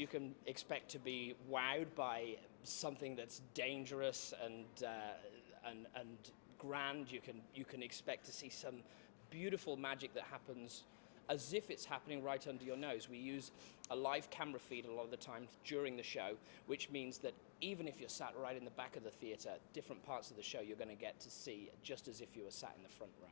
You can expect to be wowed by something that's dangerous and grand. You can expect to see some beautiful magic that happens as if it's happening right under your nose. We use a live camera feed a lot of the time during the show, which means that even if you're sat right in the back of the theatre, different parts of the show you're going to get to see just as if you were sat in the front row.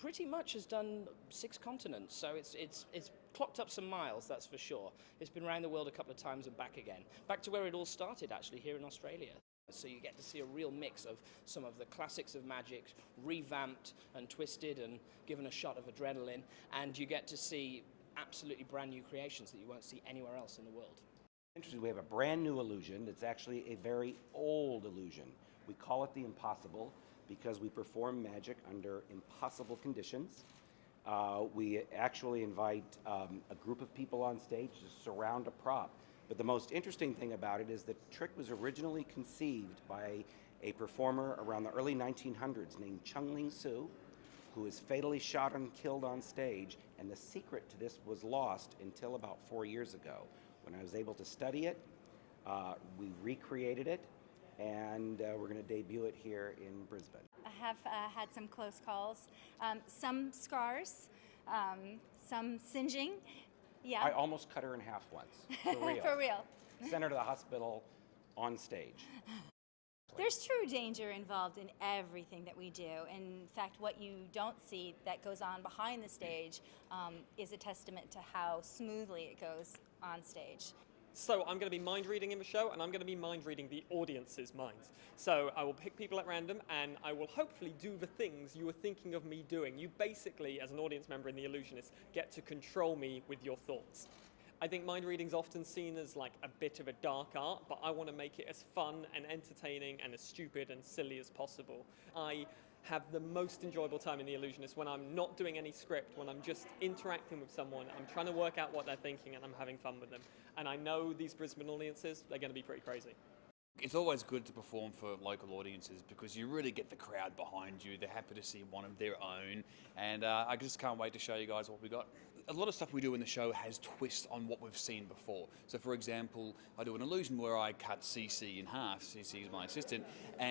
Pretty much has done 6 continents, so it's clocked up some miles, that's for sure. It's been around the world a couple of times and back again. Back to where it all started, actually, here in Australia. So you get to see a real mix of some of the classics of magic, revamped and twisted and given a shot of adrenaline, and you get to see absolutely brand new creations that you won't see anywhere else in the world. Interesting, we have a brand new illusion that's actually a very old illusion. We call it the impossible because we perform magic under impossible conditions. We actually invite a group of people on stage to surround a prop. But the most interesting thing about it is the trick was originally conceived by a performer around the early 1900s named Chung Ling Soo, who was fatally shot and killed on stage, and the secret to this was lost until about 4 years ago. When I was able to study it, we recreated it, and we're going to debut it here in Brisbane. I have had some close calls, some scars, some singeing. Yeah. I almost cut her in half once, for real. For real. Sent her to the hospital on stage. There's true danger involved in everything that we do. In fact, what you don't see that goes on behind the stage is a testament to how smoothly it goes on stage. So I'm going to be mind reading in the show, and I'm going to be mind reading the audience's minds. So I will pick people at random, and I will hopefully do the things you were thinking of me doing. You basically, as an audience member in The Illusionists, get to control me with your thoughts. I think mind reading is often seen as like a bit of a dark art, but I want to make it as fun and entertaining and as stupid and silly as possible. I have the most enjoyable time in The Illusionists when I'm not doing any script, when I'm just interacting with someone, I'm trying to work out what they're thinking and I'm having fun with them. And I know these Brisbane audiences, they're going to be pretty crazy. It's always good to perform for local audiences because you really get the crowd behind you. They're happy to see one of their own, and I just can't wait to show you guys what we got. A lot of stuff we do in the show has twists on what we've seen before. So for example, I do an illusion where I cut CC in half. CC is my assistant,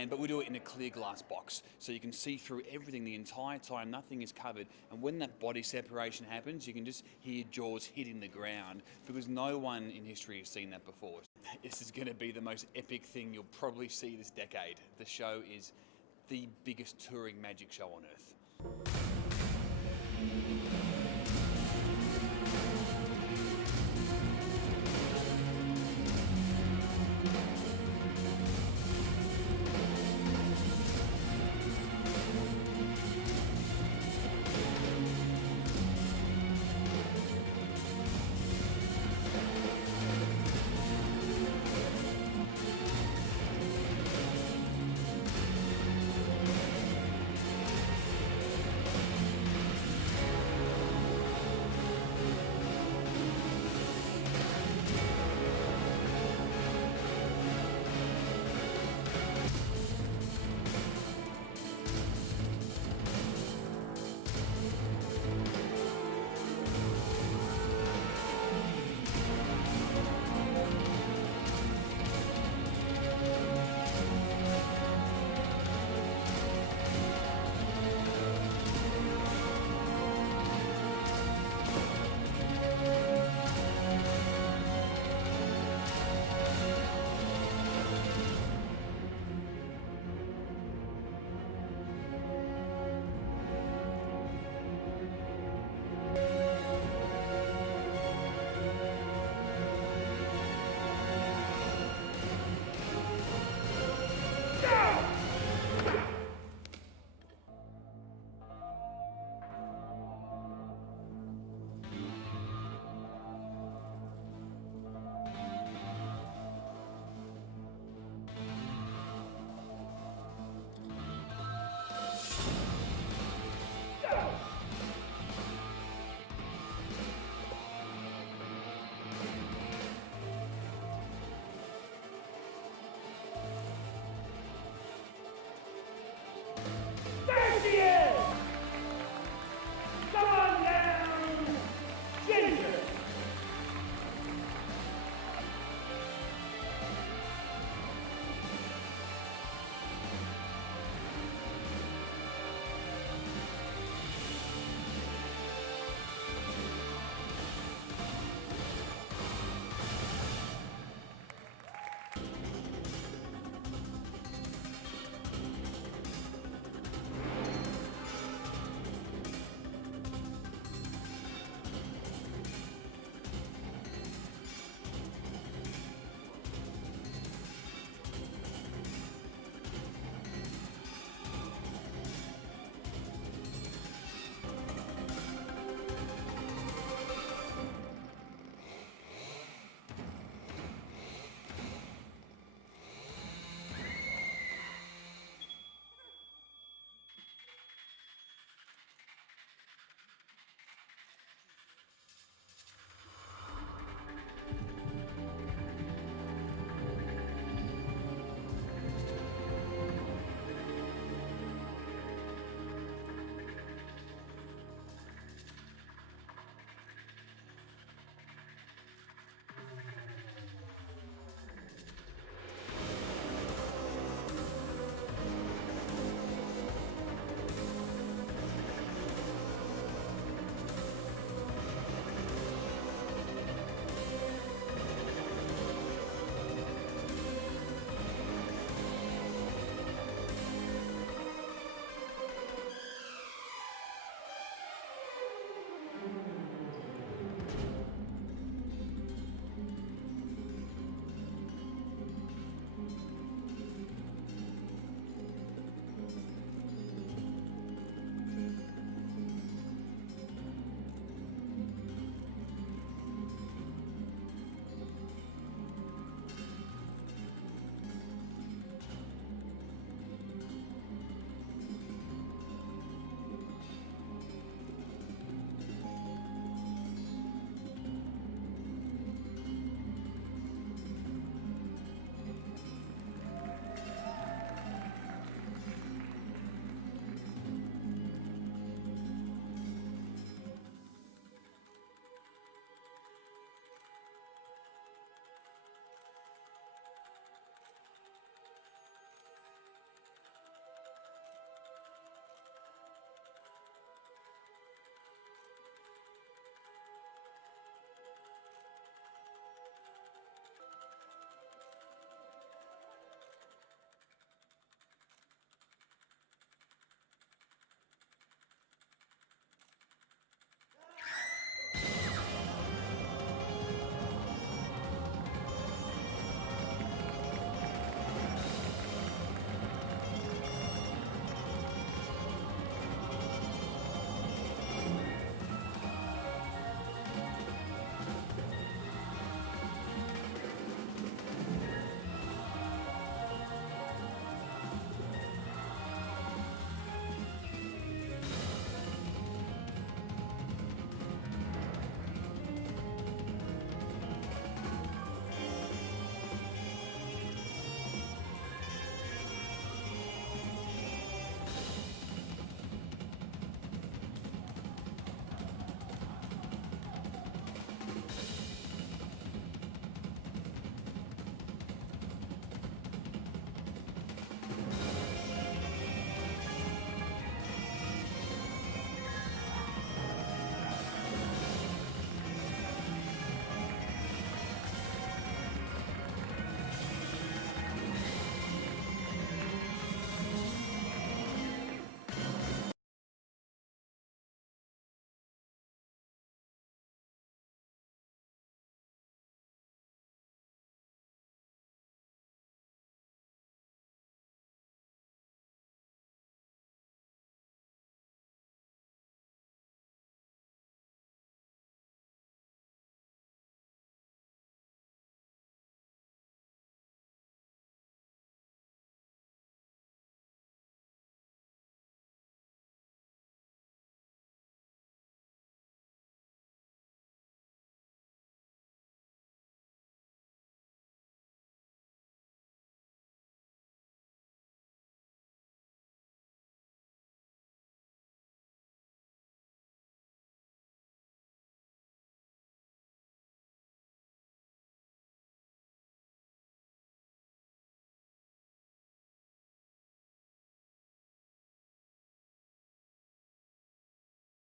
but we do it in a clear glass box. So you can see through everything the entire time, nothing is covered. And when that body separation happens, you can just hear jaws hitting the ground because no one in history has seen that before. This is going to be the most epic thing you'll probably see this decade. The show is the biggest touring magic show on earth.